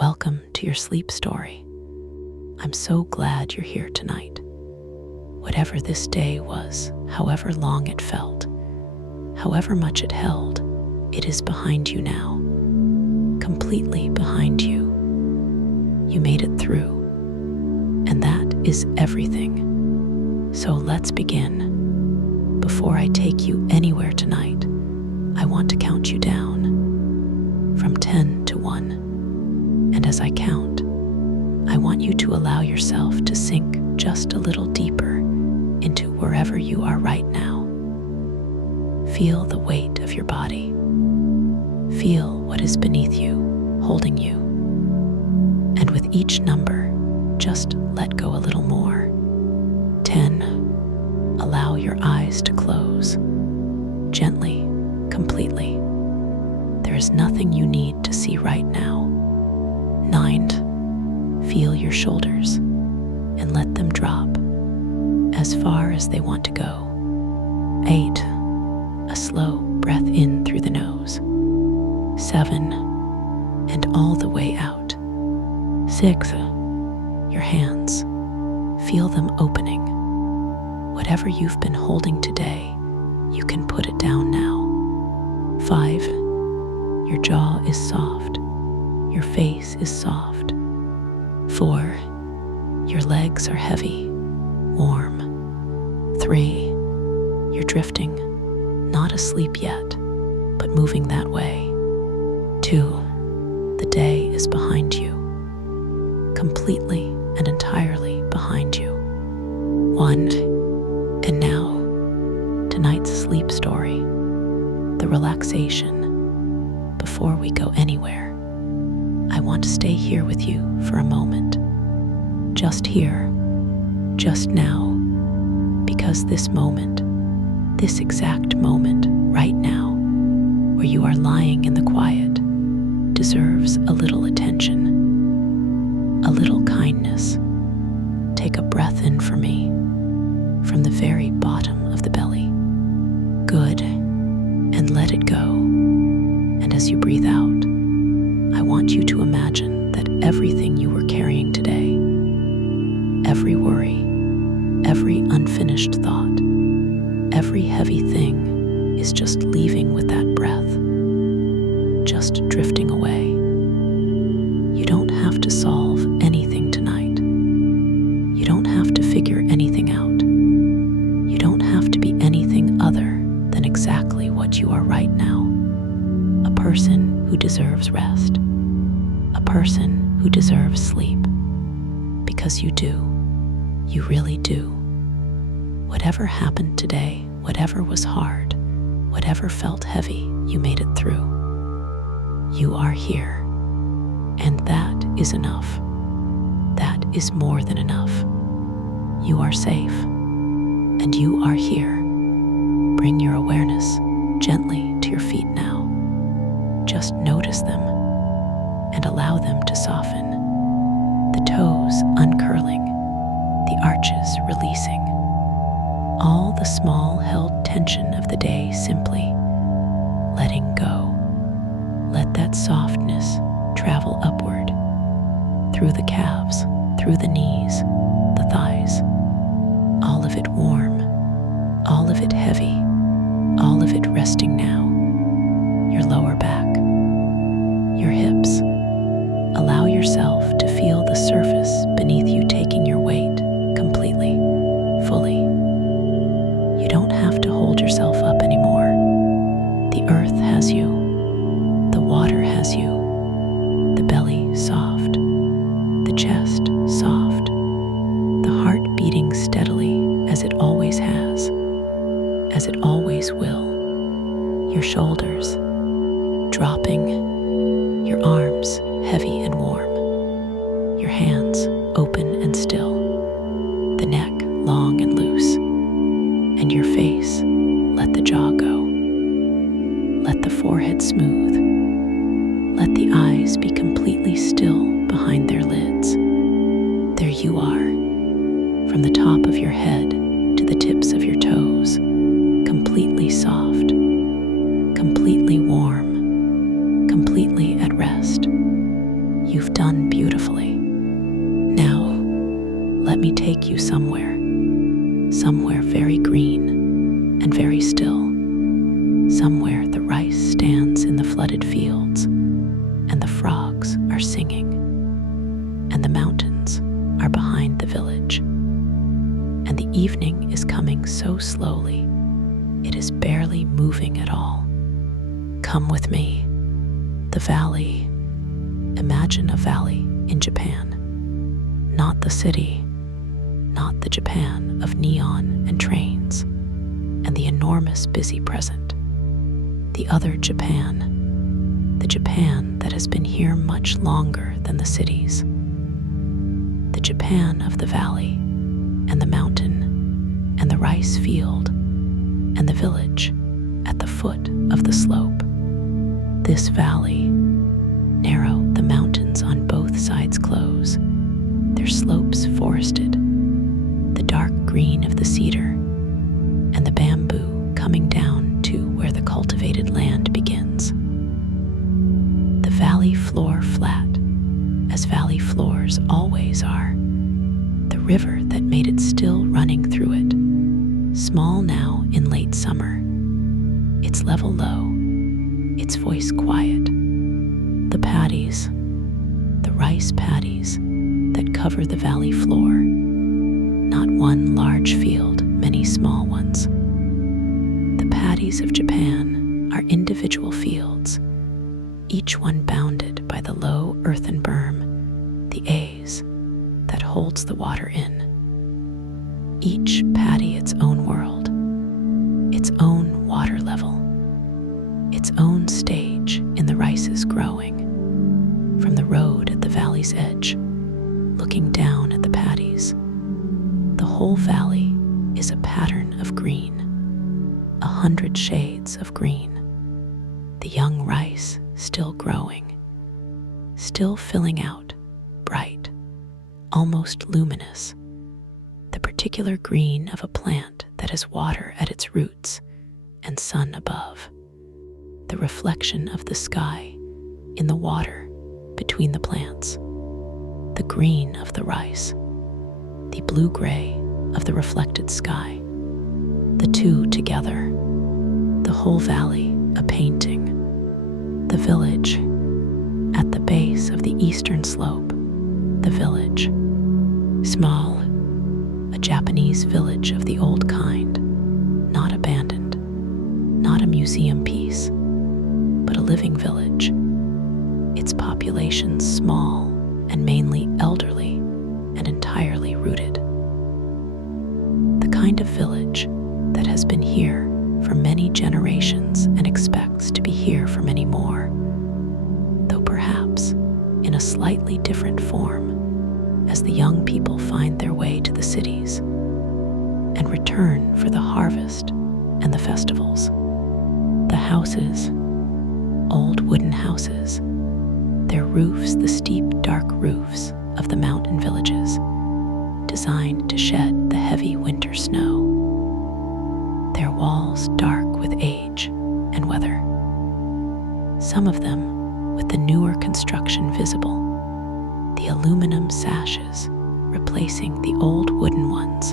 Welcome to your sleep story. I'm so glad you're here tonight. Whatever this day was, however long it felt, however much it held, it is behind you now. Completely behind you. You made it through. And that is everything. So let's begin. Before I take you anywhere tonight, I want to count you down from 10 to 1. And as I count, I want you to allow yourself to sink just a little deeper into wherever you are right now. Feel the weight of your body. Feel what is beneath you, holding you. And with each number, just let go a little more. 10. Allow your eyes to close. Gently, completely. There is nothing you need to see right now. 9. Feel your shoulders and let them drop as far as they want to go. 8. A slow breath in through the nose. 7. And all the way out. 6. Your hands. Feel them opening. Whatever you've been holding today, you can put it down now. 5. Your jaw is soft. Your face is soft. 4. Your legs are heavy, warm. 3. You're drifting, not asleep yet, but moving that way. 2. The day is behind you, completely and entirely behind you. 1. And now, tonight's sleep story, the relaxation. Before we go anywhere, I want to stay here with you for a moment. Just here, just now, because this moment, this exact moment right now, where you are lying in the quiet, deserves a little attention, a little kindness. Take a breath in for me, from the very bottom of the belly. Good, and let it go. And as you breathe out, I want you to imagine that everything you were carrying today, every worry, every unfinished thought, every heavy thing is just leaving with that breath, just drifting away. You don't have to solve anything tonight. You don't have to figure anything out. You don't have to be anything other than exactly what you are right now. A person who deserves rest. A person who deserves sleep. Because you do. You really do. Whatever happened today, whatever was hard, whatever felt heavy, you made it through. You are here. And that is enough. That is more than enough. You are safe. And you are here. Bring your awareness gently to your feet now. Just notice them and allow them to soften. The toes uncurling, the arches releasing. All the small held tension of the day simply letting go. Let that softness travel upward, through the calves, through the knees, the thighs. All of it warm, all of it heavy, all of it resting now. Your lower back, your hips. Allow yourself to feel the surface beneath you taking your weight completely, fully. You don't have to hold yourself up anymore. The earth has you. The water has you. The belly soft. The chest soft. The heart beating steadily as it always has, as it always will. Your shoulders dropping, your arms heavy and warm, your hands open and still, the neck long and loose, and your face, let the jaw go. Let the forehead smooth. Let the eyes be completely still behind their lids. There you are, from the top of your head to the tips of your toes, completely soft, completely warm, completely You've done beautifully. Now, let me take you somewhere very green and very still, somewhere the rice stands in the flooded fields, and the frogs are singing, and the mountains are behind the village, and the evening is coming so slowly, it is barely moving at all. Come with me. The valley. Imagine a valley in Japan. Not the city, not the Japan of neon and trains, and the enormous busy present. The other Japan, the Japan that has been here much longer than the cities. The Japan of the valley, and the mountain, and the rice field, and the village at the foot of the slope. This valley, narrow, the mountains on both sides close, their slopes forested, the dark green of the cedar, and the bamboo coming down to where the cultivated land begins. The valley floor flat, as valley floors always are, the river that made it still running through it, small now in late summer, its level low, its voice quiet, the paddies, the rice paddies that cover the valley floor, not one large field, many small ones. The paddies of Japan are individual fields, each one bounded by the low earthen berm, the A's, that holds the water in. Each paddy its own world, its own water level, its own stage in the rice's growing. From the road at the valley's edge, looking down at the paddies, the whole valley is a pattern of green, 100 shades of green. The young rice still growing, still filling out, bright, almost luminous, the particular green of a plant that has water at its roots and sun above. The reflection of the sky in the water between the plants, the green of the rice, the blue-gray of the reflected sky, the two together, the whole valley a painting, the village at the base of the eastern slope, the village, small, a Japanese village of the old kind, not abandoned, not a museum piece, but a living village, its population small and mainly elderly and entirely rooted. The kind of village that has been here for many generations and expects to be here for many more, though perhaps in a slightly different form as the young people find their way to the cities and return for the harvest and the festivals. The houses, old wooden houses, their roofs the steep, dark roofs of the mountain villages, designed to shed the heavy winter snow. Their walls dark with age and weather. Some of them with the newer construction visible, the aluminum sashes replacing the old wooden ones,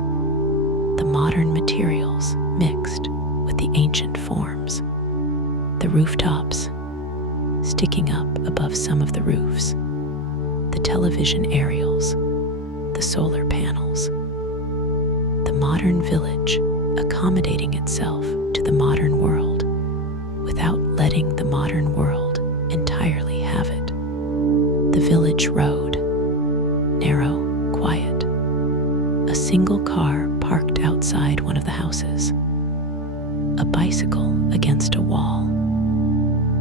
the modern materials mixed with the ancient forms, the rooftops sticking up above some of the roofs, the television aerials, the solar panels, the modern village accommodating itself to the modern world without letting the modern world entirely have it. The village road, narrow, quiet, a single car parked outside one of the houses, a bicycle against a wall,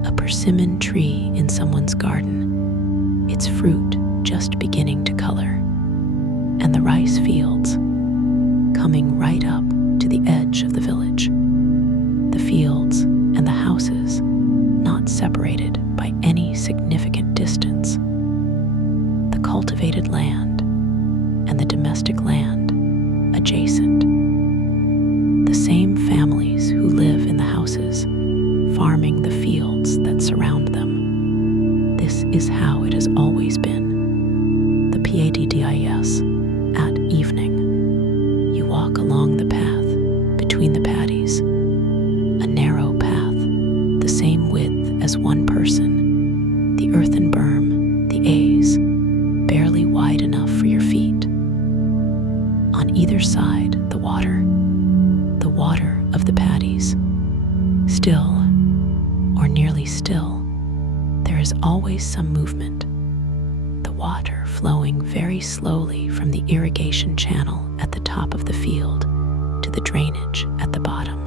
a persimmon tree in someone's garden, its fruit just beginning to color, and the rice fields coming right up to the edge of the village. The fields and the houses not separated by any significant distance. The cultivated land and the domestic land adjacent. The same families who live in the houses, farming the fields that surround them. This is how it has always been. water flowing very slowly from the irrigation channel at the top of the field to the drainage at the bottom.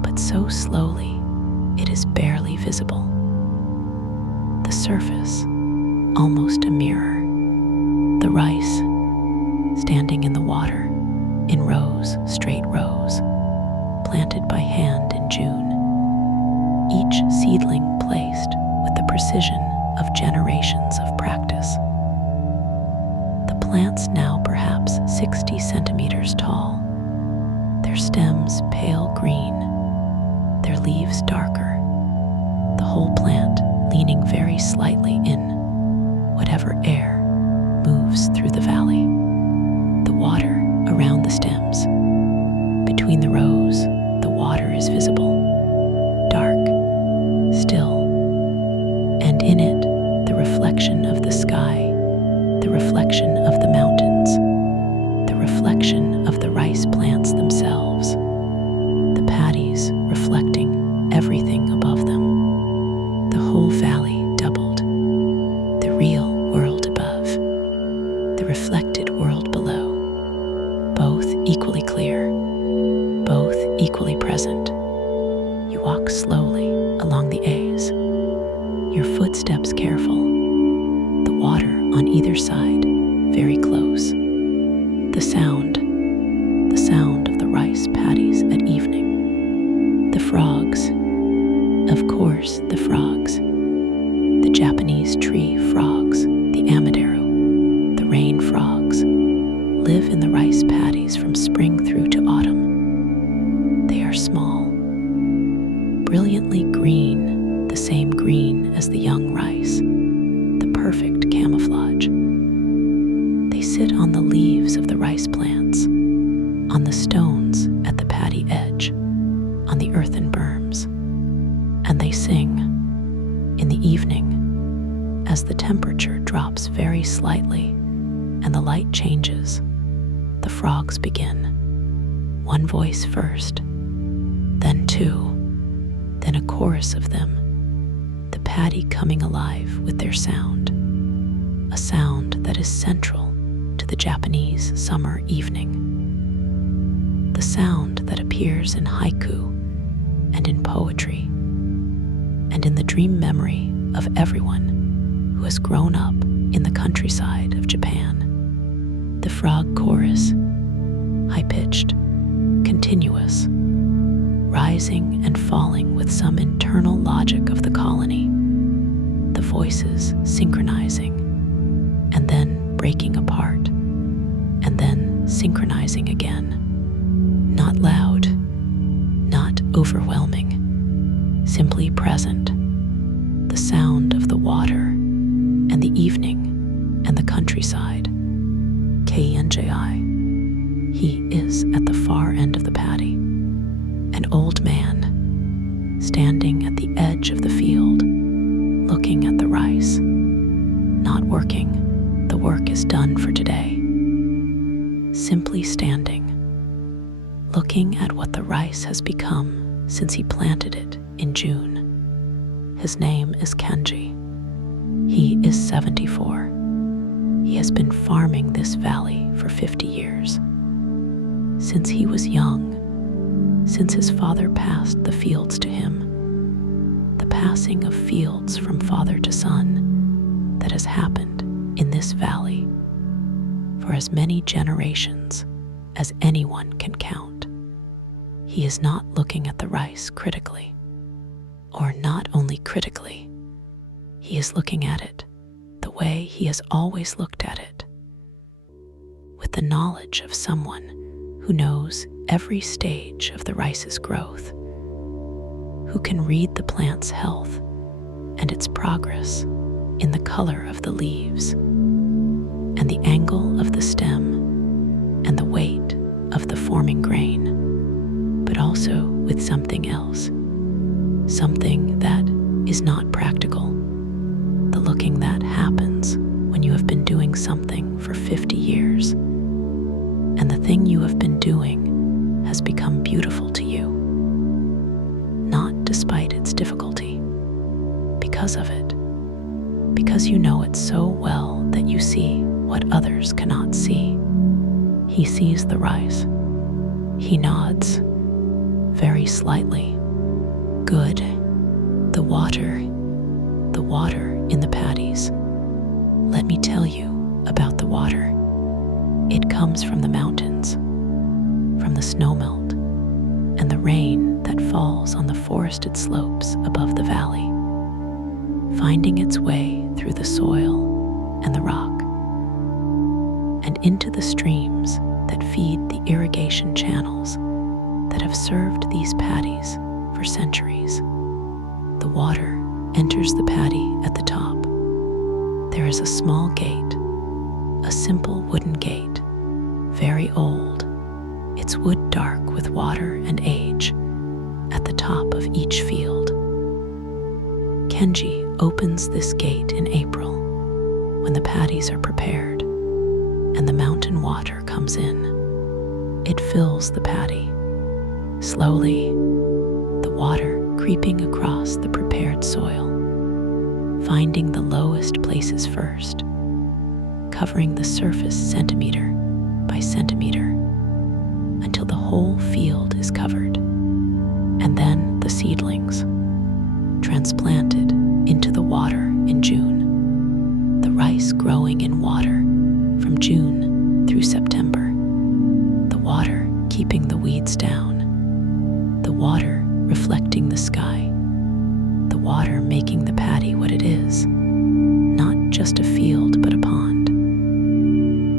But so slowly, it is barely visible. The surface, almost a mirror. The rice, standing in the water, in rows, straight rows, planted by hand in June. Each seedling placed with the precision of generations of practice. The plants now perhaps 60 centimeters tall, their stems pale green, their leaves darker, the whole plant leaning very slightly in whatever air moves through the valley. The water around the stems. Between the rows, the water is visible, dark, still, and in it, the reflection of the sky, the reflection of the mountains, the reflection of the rice plants themselves, the paddies reflecting everything above them. The whole valley doubled, the real world above, the reflected world below, both equally clear, both equally present. You walk slowly along the A's, your footsteps careful, the water on either side very close. The sound of the rice paddies at evening. The frogs, of course the frogs, the Japanese tree frogs, the amadero, the rain frogs, live in the rice paddies from spring through to autumn. They are small, brilliantly green, the same green as the young rice, the perfect camouflage. They sit on the leaves of the rice plants, on the stones at the paddy edge, on the earthen berms, and they sing in the evening as the temperature drops very slightly and the light changes. The frogs begin, one voice first, then two, then a chorus of them, the paddy coming alive with their sound, a sound that is central to the Japanese summer evening, the sound that appears in haiku and in poetry, and in the dream memory of everyone who has grown up in the countryside of Japan. The frog chorus, high-pitched, continuous, rising and falling with some internal logic of the colony, the voices synchronizing, and then breaking apart, and then synchronizing again. Not loud, not overwhelming, simply present, the sound of the water and the evening and the countryside. KNJI. He is at the far end of the paddy, an old man, standing at the edge of the field, looking at the rice, not working, the work is done for today. Simply standing, looking at what the rice has become since he planted it in June. His name is Kenji. He is 74. He has been farming this valley for 50 years. Since he was young, since his father passed the fields to him, the passing of fields from father to son that has happened in this valley for as many generations as anyone can count. He is not looking at the rice critically, or not only critically, he is looking at it the way he has always looked at it, with the knowledge of someone who knows every stage of the rice's growth, who can read the plant's health and its progress in the color of the leaves, and the angle of the stem, and the weight of the forming grain, but also with something else, something that is not practical, the looking that happens when you have been doing something for 50 years, and the thing you have been doing has become beautiful to you, not despite its difficulty, because of it. because you know it so well that you see what others cannot see. He sees the rice. He nods, very slightly. Good. The water in the paddies. Let me tell you about the water. It comes from the mountains, from the snowmelt, and the rain that falls on the forested slopes above the valley, finding its way through the soil and the rock, and into the streams that feed the irrigation channels that have served these paddies for centuries. The water enters the paddy at the top. There is a small gate, a simple wooden gate, very old, its wood dark with water and age, at the top of each field. Kenji opens this gate in April, when the paddies are prepared, and the mountain water comes in. It fills the paddy. Slowly, the water creeping across the prepared soil, finding the lowest places first, covering the surface centimeter by centimeter until the whole field is covered, and then the seedlings, transplanted into the water in June, the rice growing in water from June through September, the water keeping the weeds down, the water reflecting the sky, the water making the paddy what it is, not just a field but a pond,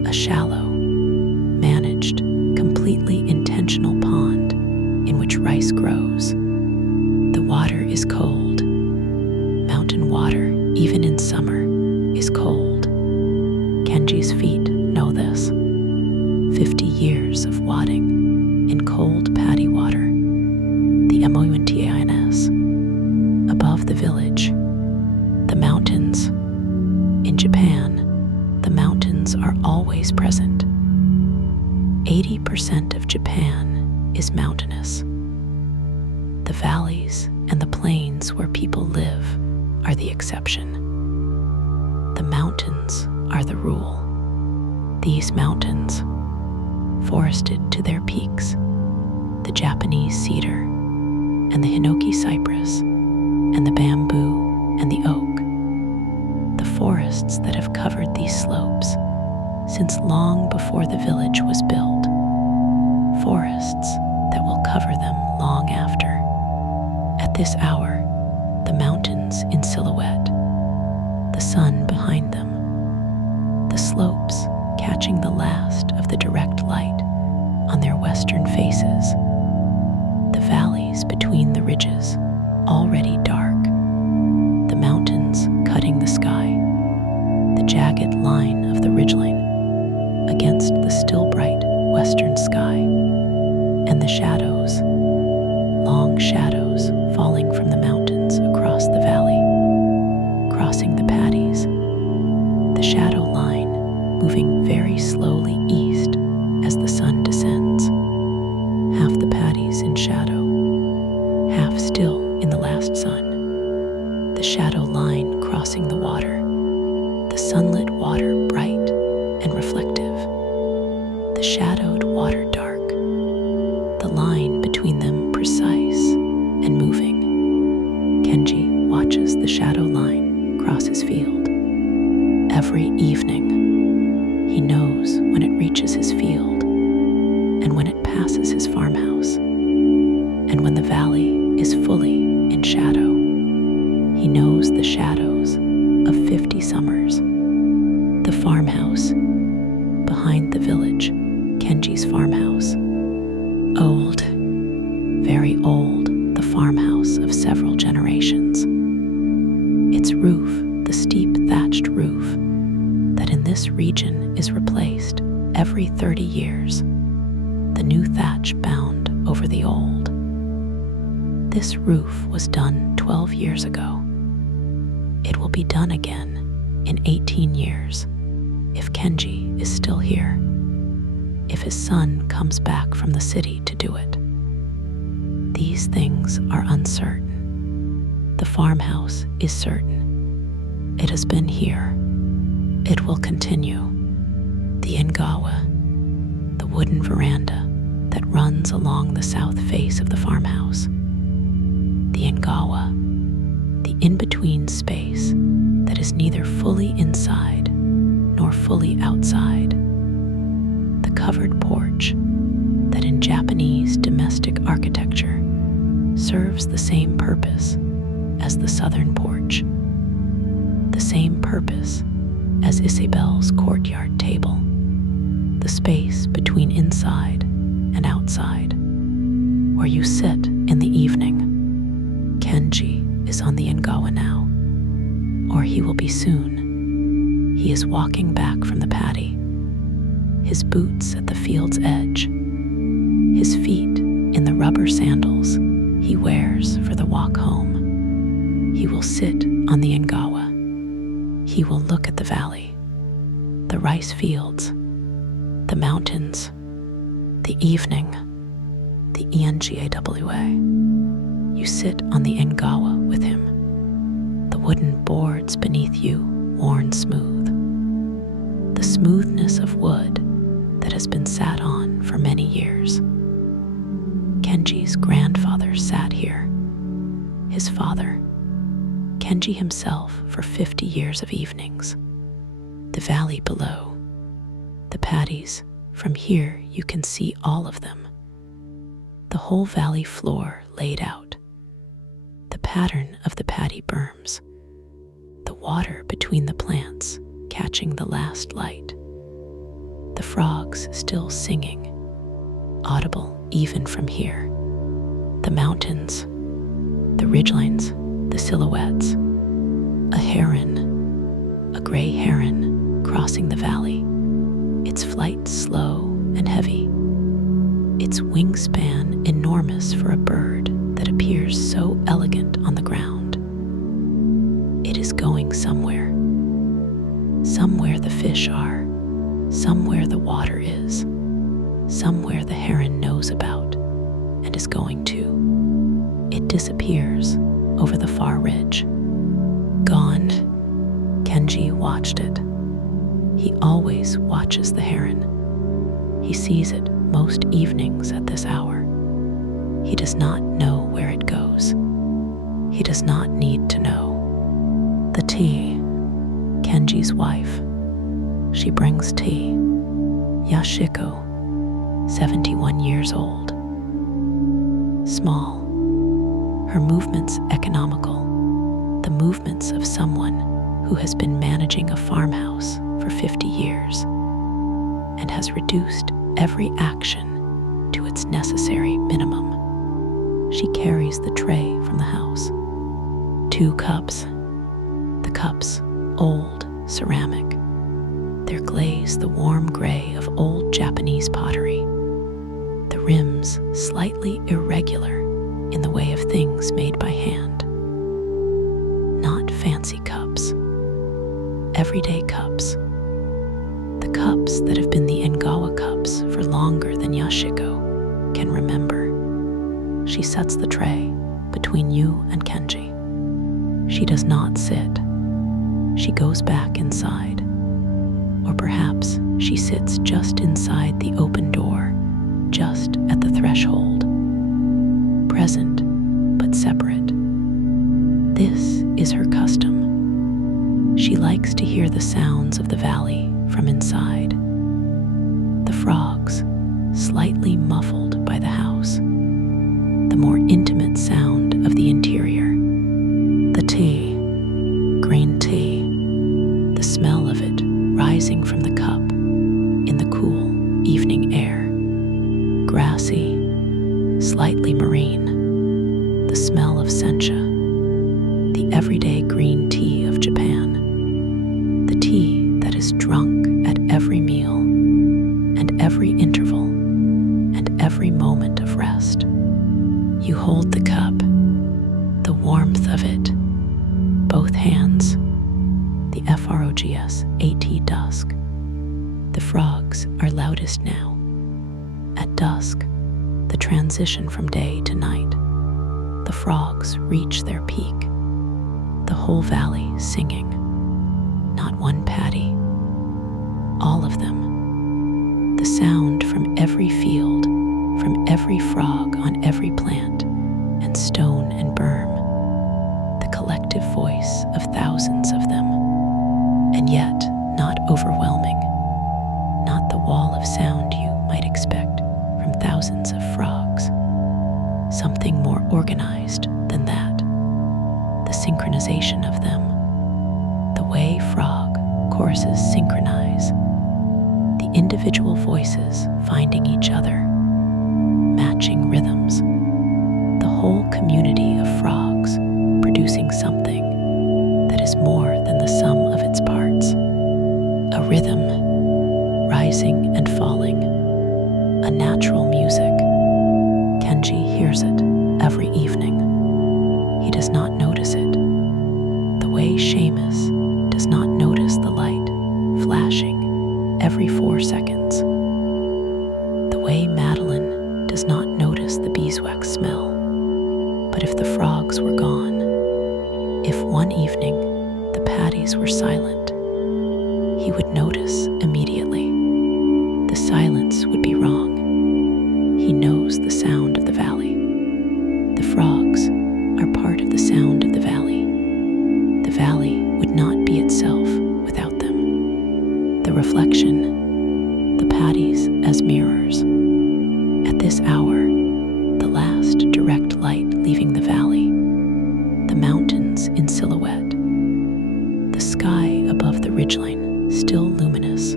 a shallow, managed, completely intentional pond in which rice grows. The water is cold. Mountain water, even in summer, is cold. Kenji's feet know this. 50 years of wadding in cold paddy water. The mountains above the village, the mountains. In Japan, the mountains are always present. 80% of Japan is mountainous. The valleys and the plains where people live are the exception. The mountains are the rule. These mountains, forested to their peaks, the Japanese cedar and the hinoki cypress and the bamboo and the oak, the forests that have covered these slopes since long before the village was built, forests that will cover them long after. At this hour, the mountains in silhouette, the sun behind them, the slopes catching the last of the direct light on their western faces, the valleys between the ridges, already dark, the mountains cutting the sky, the jagged line of the ridgeline against the still bright western sky, and the shadows, long shadows falling from the mountains across the valley, crossing the paddies, the shadow line moving very slowly east as the sun descends, half the paddies in shadow, half still in the last sun, the shadow line crossing the water, the sunlit water bright and reflective, the shadowed water dark, the line between them precise and moving. Kenji watches the shadow line cross his field. Every evening, he knows when it reaches his field and when it passes his farmhouse, and when the valley is fully in shadow. He knows the shadows of 50 summers. The farmhouse behind the village, Kenji's farmhouse. Old, very old, the farmhouse of several generations. Its roof, the steep thatched roof, that in this region is replaced every 30 years, the new thatch bound over the old. This roof was done 12 years ago. It will be done again in 18 years, if Kenji is still here, if his son comes back from the city to do it. These things are uncertain. The farmhouse is certain. It has been here. It will continue. The Ingawa, the wooden veranda that runs along the south face of the farmhouse. The Ingawa, the in-between space that is neither fully inside nor fully outside. The covered porch that in Japanese domestic architecture serves the same purpose as the southern porch, the same purpose as Isabel's courtyard table, the space between inside and outside, where you sit in the evening. Kenji is on the Ingawa now, or he will be soon. He is walking back from the paddy, his boots at the field's edge, his feet in the rubber sandals he wears for the walk home. He will sit on the Ingawa. He will look at the valley, the rice fields, the mountains, the evening, the Engawa. You sit on the Ingawa with him, the wooden boards beneath you worn smooth, the smoothness of wood that has been sat on for many years. Kenji's grandfather sat here, his father, Kenji himself for 50 years of evenings. The valley below, the paddies, from here you can see all of them. The whole valley floor laid out. The pattern of the paddy berms, the water between the plants catching the last light, the frogs still singing, audible even from here, the mountains, the ridgelines, the silhouettes, a heron, a gray heron crossing the valley, its flight slow and heavy, its wingspan enormous for a bird that appears so elegant on the ground. It is going somewhere. Somewhere the fish are, somewhere the water is, somewhere the heron knows about and is going to. It disappears over the far ridge. Gone. Kenji watched it. He always watches the heron. He sees it most evenings at this hour. He does not know where it goes. He does not need to know. The tea, Kenji's wife. She brings tea. Yashiko, 71 years old. Small. Her movements economical. The movements of someone who has been managing a farmhouse for 50 years and has reduced every action to its necessary minimum. She carries the tray from the house. 2 cups. The cups, old, ceramic. Their glaze the warm gray of old Japanese pottery. The rims slightly irregular in the way of things made by hand. Not fancy cups. Everyday cups. The cups that have been the Ingawa cups for longer than Yashiko can remember. She sets the tray between you and Kenji. She does not sit. She goes back inside. Or perhaps she sits just inside the open door, just at the threshold. Present, but separate. This is her custom. She likes to hear the sounds of the valley from inside. The frogs, slightly muffled by the house. The more intimate sound of the interior. The tea, green tea, the smell of it rising from the cup in the cool evening air. Grassy, slightly marine, the smell of sencha, the everyday green tea of Japan, the tea that is drunk at every meal and every interval and every moment of rest. You hold the cup, the warmth of it, both hands, the FROGS AT dusk. The frogs are loudest now. At dusk, the transition from day to night, the frogs reach their peak, the whole valley singing. not one patty, all of them. The sound from every field, from every frog on every plant, and stone and berm. The collective voice of thousands of them. And yet, not overwhelming. Not the wall of sound you might expect from thousands of frogs. Something more organized than that. The synchronization of them. The way frog choruses synchronize. The individual voices finding each other. Matching rhythms. The whole community of frogs producing something that is more than the sum of its parts. A rhythm, rising and falling. A natural music. Kenji hears it every evening. He does not notice it. The way Seamus does not notice the light flashing every 4 seconds. The way Madeline does not notice the beeswax smell. But if the frogs were gone, if one evening the patties were silent, he would notice immediately. The silence would be wrong. He knows the sound of the valley. The frogs are part of the sound of the valley. The valley would not be itself without them. The reflection, the patties as mirrors. At this hour, the last direct light leaving the valley, the mountains in silhouette, the sky above the ridgeline still luminous.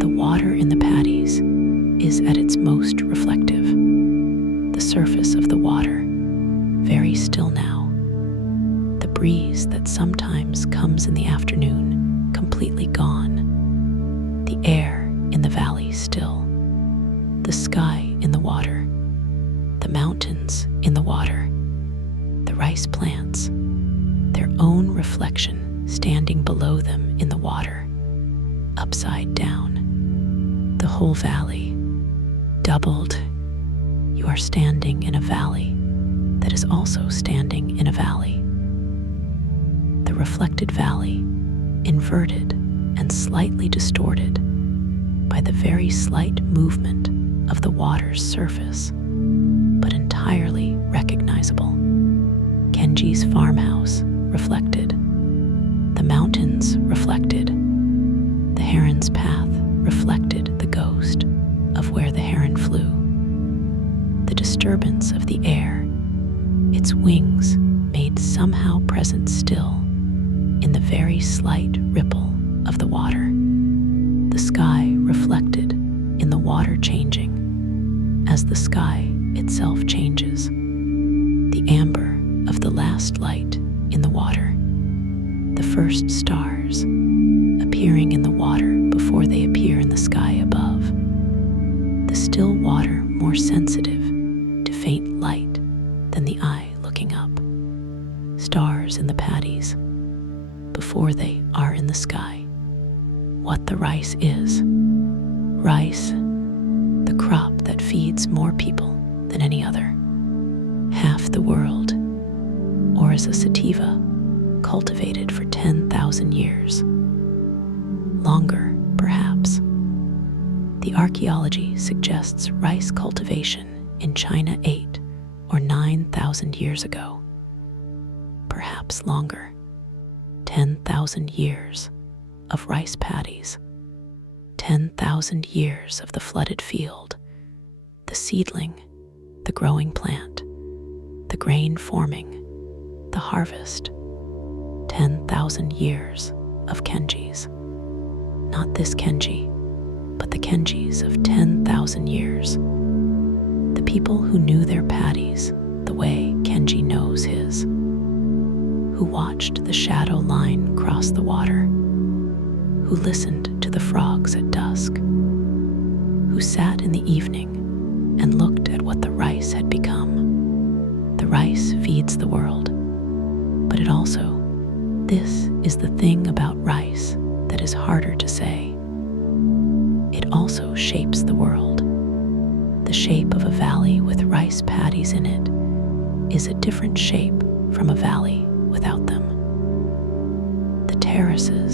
The water in the patties is at its most reflective. The surface of the water, very still now. The breeze that sometimes comes in the afternoon, completely gone. The air in the valley still. The sky in the water. The mountains in the water. The rice plants, their own reflection standing below them in the water, upside down. The whole valley, doubled. You are standing in a valley that is also standing in a valley. The reflected valley, inverted and slightly distorted by the very slight movement of the water's surface, but entirely recognizable. Kenji's farmhouse reflected. The mountains reflected. The heron's path reflected the ghost of where the heron flew. The disturbance of the air, its wings made somehow present still in the very slight ripple of the water. The sky reflected in the water changing as the sky itself changes. The amber of the last light in the water. The first stars appearing in the water before they appear in the sky above. The still water more sensitive to faint light than the eye looking up. Stars in the patties before they are in the sky. What the rice is. Rice, the crop that feeds more people than any other. Half the world, or as a sativa, cultivated for 10,000 years. Longer, perhaps. The archaeology suggests rice cultivation in China 8 or 9,000 years ago. Perhaps longer. 10,000 years of rice paddies. 10,000 years of the flooded field, the seedling, the growing plant, the grain forming, the harvest. 10,000 years of Kenjis. Not this Kenji, but the Kenjis of 10,000 years. The people who knew their paddies the way Kenji knows his. Who watched the shadow line cross the water. Who listened to the frogs at dusk. Who sat in the evening and looked at what the rice had become. The rice feeds the world, but it also, this is the thing about rice that is harder to say. It also shapes the world. The shape of a valley with rice paddies in it is a different shape from a valley without them. The terraces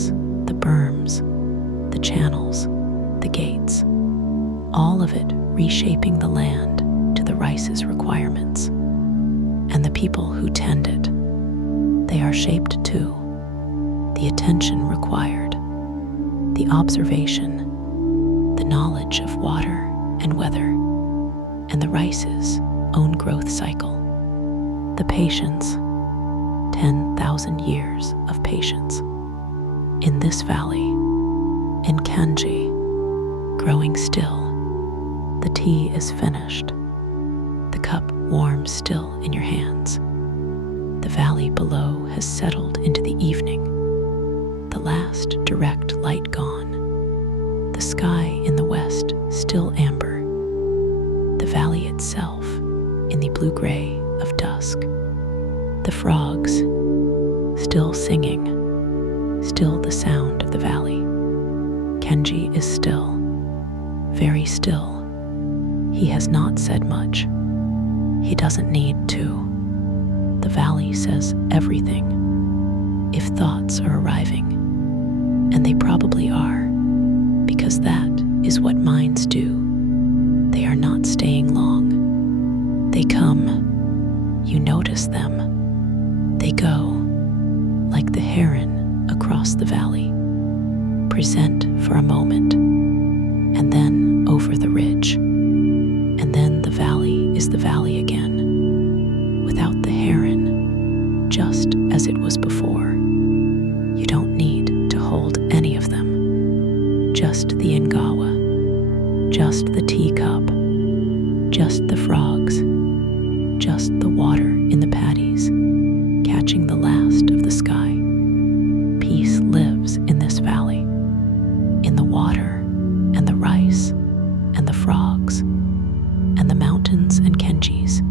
reshaping the land to the rice's requirements. And the people who tend it, they are shaped too. The attention required, the observation, the knowledge of water and weather, and the rice's own growth cycle. The patience, 10,000 years of patience. In this valley, in Kanji, growing still, the tea is finished. The cup warms still in your hands. The valley below has settled into the evening, the last direct light gone. The sky in the west still amber. The valley itself in the blue-gray of dusk. The frogs still singing, still the sound of the valley. Kenji is still, very still. He has not said much. He doesn't need to. The valley says everything. If thoughts are arriving, and they probably are, because that is what minds do. They are not staying long. They come, you notice them. They go, like the heron across the valley, present for a moment, and then over the ridge. And then the valley is the valley again, without the heron, just as it was before. You don't need to hold any of them. Just the Ingawa, just the teacup, just the frogs, just the water in the paddies, catching the last of the sky. Peace lives in this valley, in the water and the rice and the frogs and the mountains and Kenjis,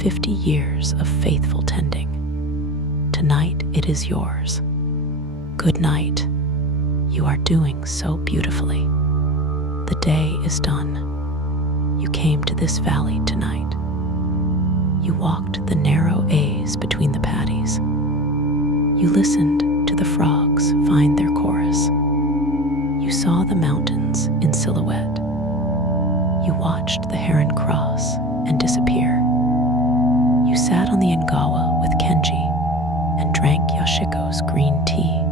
50 years of faithful tending. Tonight it is yours. Good night. You are doing so beautifully. The day is done. You came to this valley tonight. You walked the narrow A's between the paddies. You listened to the frogs find their chorus. You saw the mountains in silhouette. You watched the heron cross and disappear. You sat on the Ingawa with Kenji and drank Yoshiko's green tea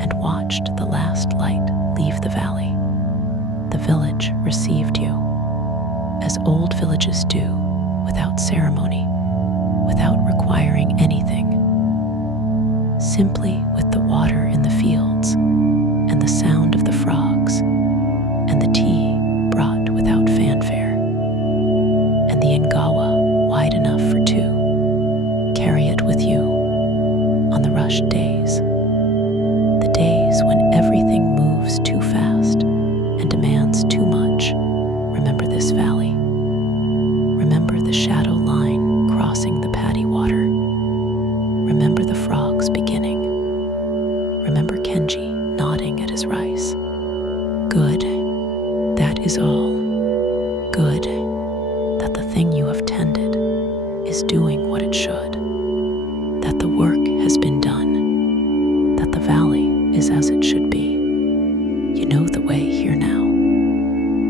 and watched the last light leave the valley. The village received you, as old villages do, without ceremony, without requiring anything, simply with the water in the fields and the sound of the frogs and the tea brought without fanfare, and the Ingawa wide enough for two. Carry it with you on the rushed days, the days when everything moves too fast and demands too much. Remember this valley. Remember the shadow line crossing the paddy water. Remember the frogs beginning. Remember Kenji nodding at his rice. Good, that is all. Good, that the thing you have tended is doing what it should. That the work has been done. That the valley is as it should be. You know the way here now.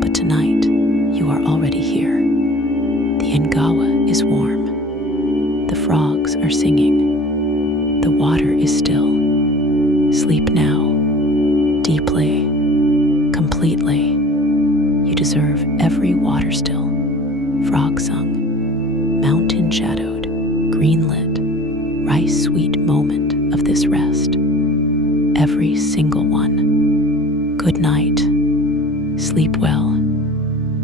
But tonight, you are already here. The Ingawa is warm. The frogs are singing. The water is still. Sleep now, deeply, completely. You deserve every water still, frog sung, mountain shadowed, green lit, rice sweet moment of this rest. Every single one. Good night. Sleep well.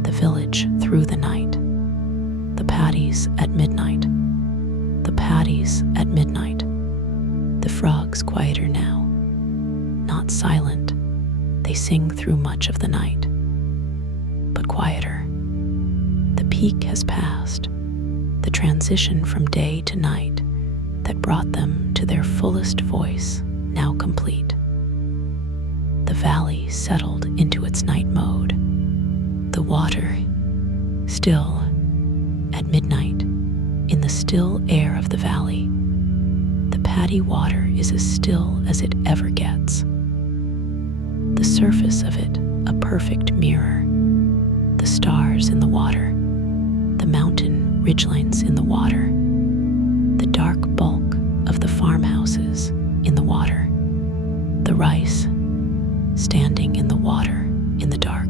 The village through the night. The paddies at midnight. The paddies at midnight. The frogs quieter now. Not silent. They sing through much of the night. But quieter. The peak has passed. The transition from day to night that brought them to their fullest voice now complete. The valley settled into its night mode. The water, still, at midnight, in the still air of the valley. The paddy water is as still as it ever gets. The surface of it a perfect mirror. The the stars in the water, the mountain ridgelines in the water, the dark bulk of the farmhouses in the water, the rice standing in the water in the dark,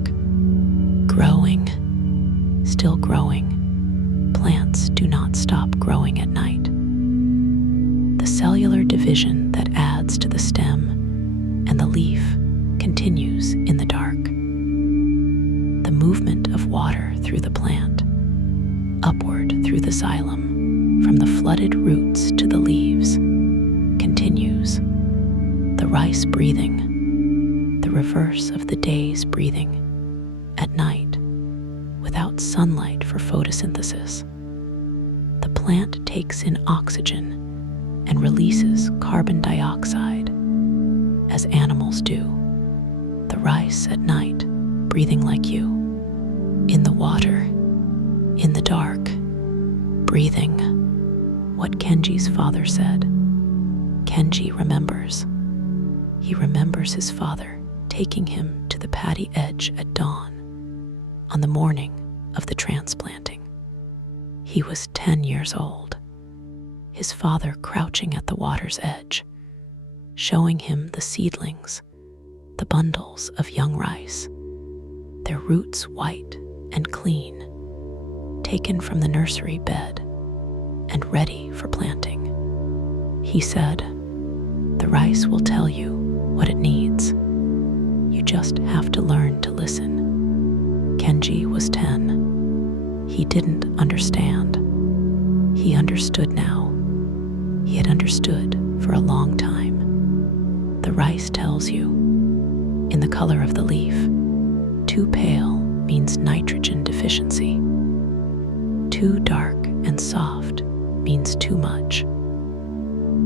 growing, still growing. Plants do not stop growing at night. The cellular division that adds to the stem and the leaf continues in the dark. The movement of water through the plant, upward through the xylem, from the flooded roots to the leaves, continues. The rice breathing, the reverse of the day's breathing, at night, without sunlight for photosynthesis. The plant takes in oxygen and releases carbon dioxide, as animals do. The rice at night, breathing like you, in the water, in the dark, breathing what Kenji's father said. Kenji remembers. He remembers his father taking him to the paddy edge at dawn on the morning of the transplanting. He was 10 years old, his father crouching at the water's edge, showing him the seedlings, the bundles of young rice, their roots white and clean, taken from the nursery bed and ready for planting. He said, "The rice will tell you what it needs. You just have to learn to listen." Kenji was 10. He didn't understand. He understood now. He had understood for a long time. The rice tells you, in the color of the leaf, too pale means nitrogen deficiency. Too dark and soft means too much.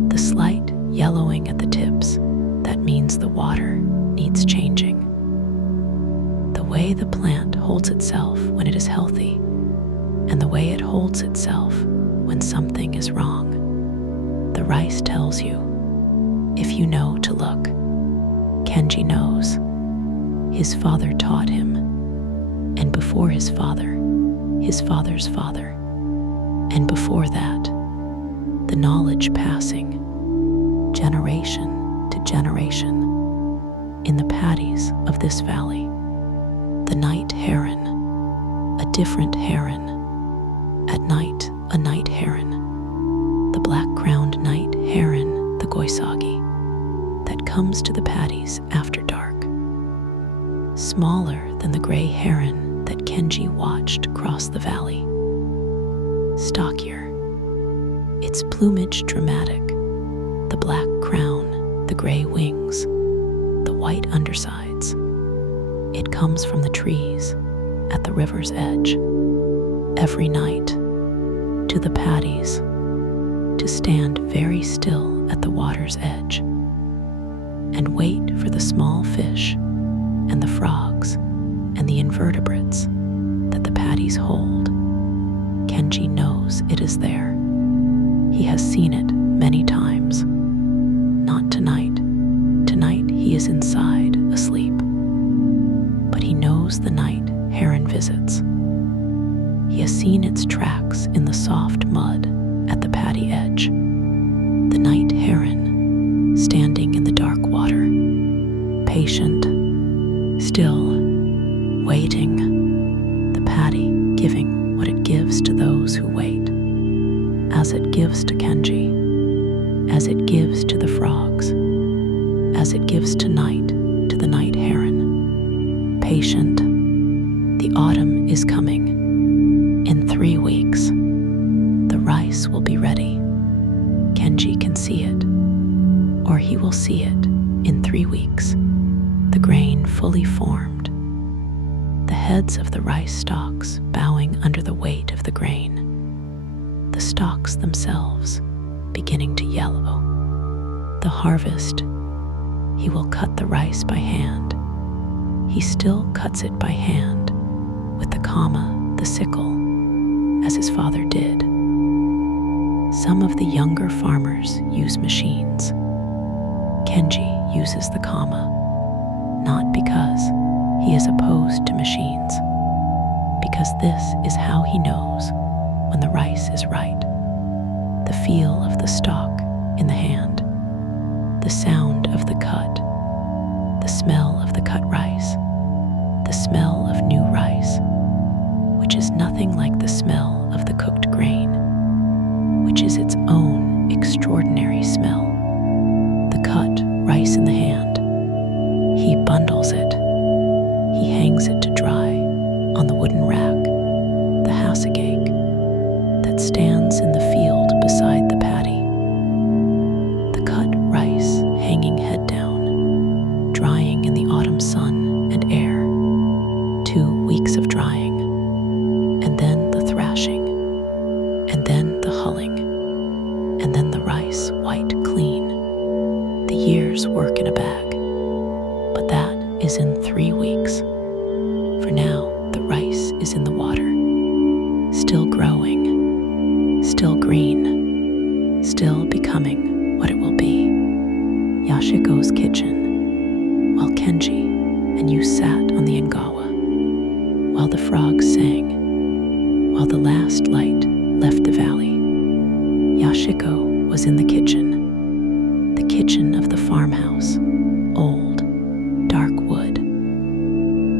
The slight yellowing at the tips, that means the water needs changing. The way the plant holds itself when it is healthy, and the way it holds itself when something is wrong. The rice tells you, if you know to look. Kenji knows. His father taught him, and before his father's father, and before that, the knowledge passing, generation to generation, in the paddies of this valley. The night heron, a different heron. At night, a night heron. The black-crowned night heron, the goisagi, that comes to the paddies after dark. Smaller than the gray heron that Kenji watched cross the valley. Stockier. Its plumage dramatic. The black crown, the gray wings, the white undersides. It comes from the trees at the river's edge. Every night, to the paddies, to stand very still at the water's edge and wait for the small fish and the frogs and the invertebrates that the paddies hold. Kenji knows it is there. He has seen it many times. Not tonight. Tonight he is inside, asleep. But he knows the night heron visits. He has seen its tracks in the soft mud at the paddy edge. The night heron, standing in the dark water, patient, still, waiting, the paddy giving what it gives to those who wait, as it gives to Kenji, as it gives to the frogs, as it gives tonight to the night heron. Patient, the autumn is coming. In 3 weeks, the rice will be ready. Kenji can see it, or he will see it in 3 weeks, the grain fully formed, the heads of the rice stalks bowing under the weight of the grain, the stalks themselves beginning to yellow. The harvest, he will cut the rice by hand. He still cuts it by hand, with the comma, the sickle, as his father did. Some of the younger farmers use machines. Kenji uses the comma, not because he is opposed to machines, because this is how he knows when the rice is right. The feel of the stalk in the hand, the sound of the cut, the smell of the cut rice, the smell of new rice, which is nothing like the smell of the cooked grain, which is its own extraordinary smell. The cut rice in the hand, he bundles it, he hangs it to dry on the wooden rack, the hassock that stands in the field beside the paddy. The cut rice hanging head down, drying in the autumn sun and air. 2 weeks of drying, and then the thrashing, and then the hulling, and then the rice white clean. The year's work in a bag, but that is in 3 weeks. For now, the rice is in the water, still growing, still green, still becoming what it will be. Yashiko's kitchen, while Kenji and you sat on the Ingawa, while the frogs sang, while the last light left the valley. Yashiko was in the kitchen of the farmhouse, old, dark wood,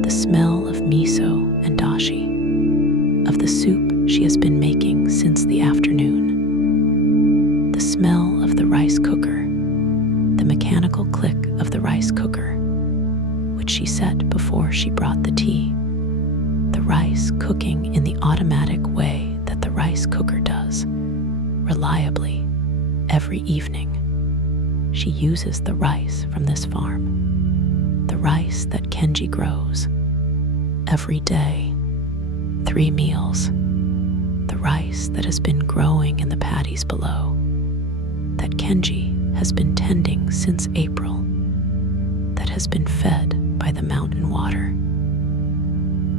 the smell of miso and dashi, of the soup she has been making since the afternoon, the smell of the rice cooker, the mechanical click of the rice cooker, which she set before she brought the tea, the rice cooking in the automatic way that the rice cooker does, reliably, every evening. She uses the rice from this farm, the rice that Kenji grows, every day, 3 meals, the rice that has been growing in the paddies below, that Kenji has been tending since April, that has been fed by the mountain water.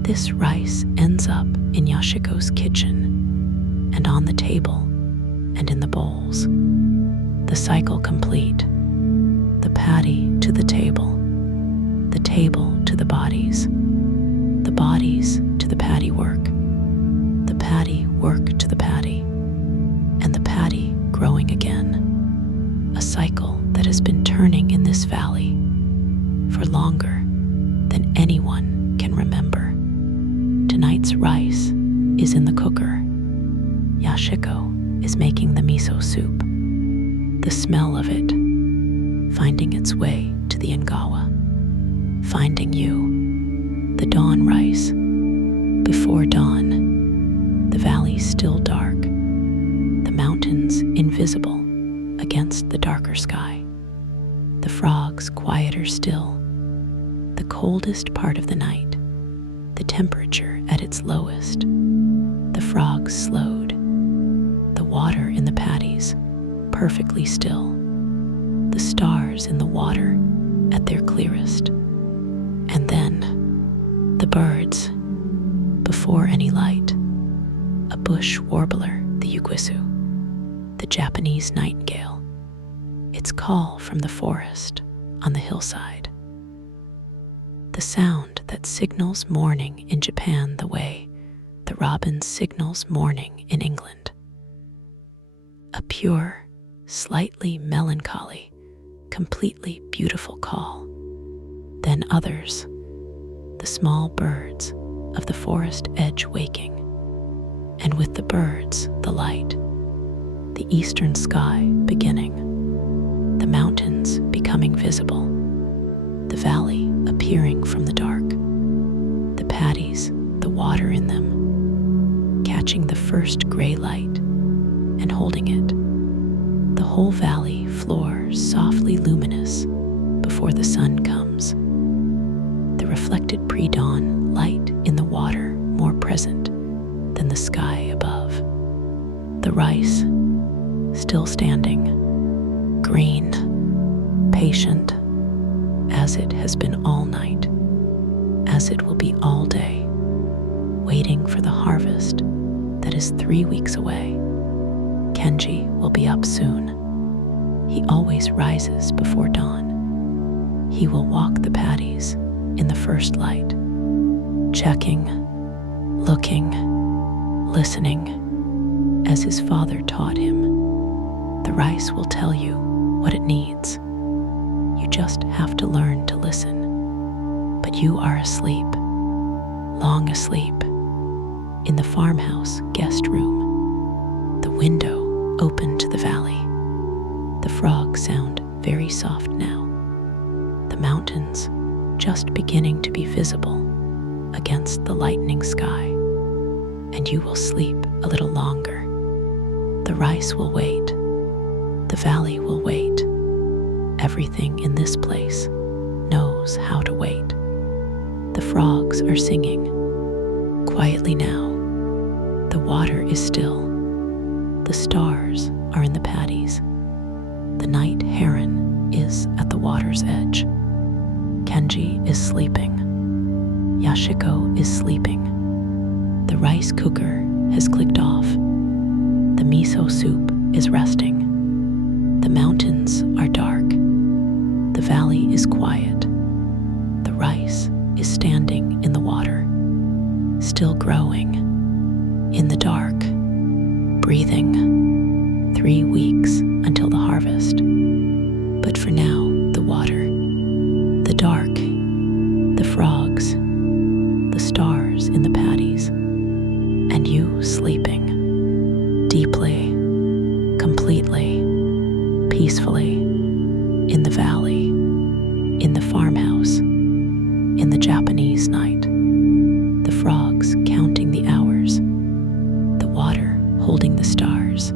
This rice ends up in Yashiko's kitchen, and on the table, and in the bowls. The cycle complete, the paddy to the table to the bodies to the paddy work to the paddy, and the paddy growing again. A cycle that has been turning in this valley for longer than anyone can remember. Tonight's rice is in the cooker. Yashiko is making the miso soup. The smell of it finding its way to the Ingawa, finding you, the dawn rice. Before dawn, the valley still dark, the mountains invisible against the darker sky, the frogs quieter still, the coldest part of the night, the temperature at its lowest, the frogs slowed, the water in the paddies perfectly still, the stars in the water at their clearest, and then the birds, before any light, a bush warbler, the yuguisu, the Japanese nightingale, its call from the forest on the hillside, the sound that signals morning in Japan the way the robin signals morning in England. A pure, slightly melancholy, completely beautiful call. Then others, the small birds of the forest edge waking, and with the birds the light, the eastern sky beginning, the mountains becoming visible, the valley appearing from the dark, the paddies, the water in them, catching the first gray light and holding it, the whole valley floor softly luminous before the sun comes, the reflected pre-dawn light in the water more present than the sky above, the rice still standing, green, patient, as it has been all night, as it will be all day, waiting for the harvest that is 3 weeks away. Kenji will be up soon. He always rises before dawn. He will walk the paddies in the first light, checking, looking, listening, as his father taught him. The rice will tell you what it needs. You just have to learn to listen. But you are asleep, long asleep, in the farmhouse guest room. The window open to the valley. The frogs sound very soft now. The mountains just beginning to be visible against the lightning sky. And you will sleep a little longer. The rice will wait. The valley will wait. Everything in this place knows how to wait. The frogs are singing quietly now. The water is still. The stars are in the paddies. The night heron is at the water's edge. Kenji is sleeping. Yashiko is sleeping. The rice cooker has clicked off. The miso soup is resting. The mountains are dark. The valley is quiet. The rice is standing in the water, still growing, in the dark, breathing. 3 weeks until the harvest. But for now, the water, the dark, the frogs, the stars in the paddies, and you sleeping deeply, completely, peacefully, in the valley, in the farmhouse, in the Japanese night, the frogs counting the hours, the water holding the stars,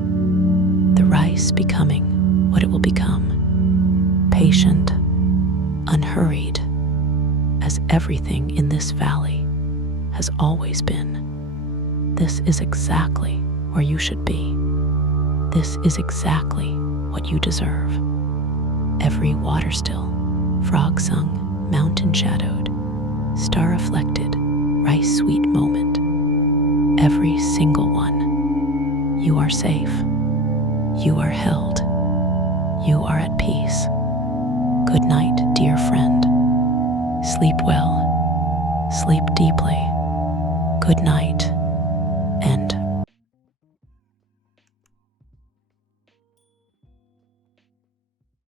the rice becoming what it will become, patient, unhurried, as everything in this valley has always been. This is exactly where you should be. This is exactly what you deserve. Every water still, frog sung, mountain shadowed, star reflected, rice sweet moment. Every single one. You are safe. You are held. You are at peace. Good night, dear friend. Sleep well. Sleep deeply. Good night.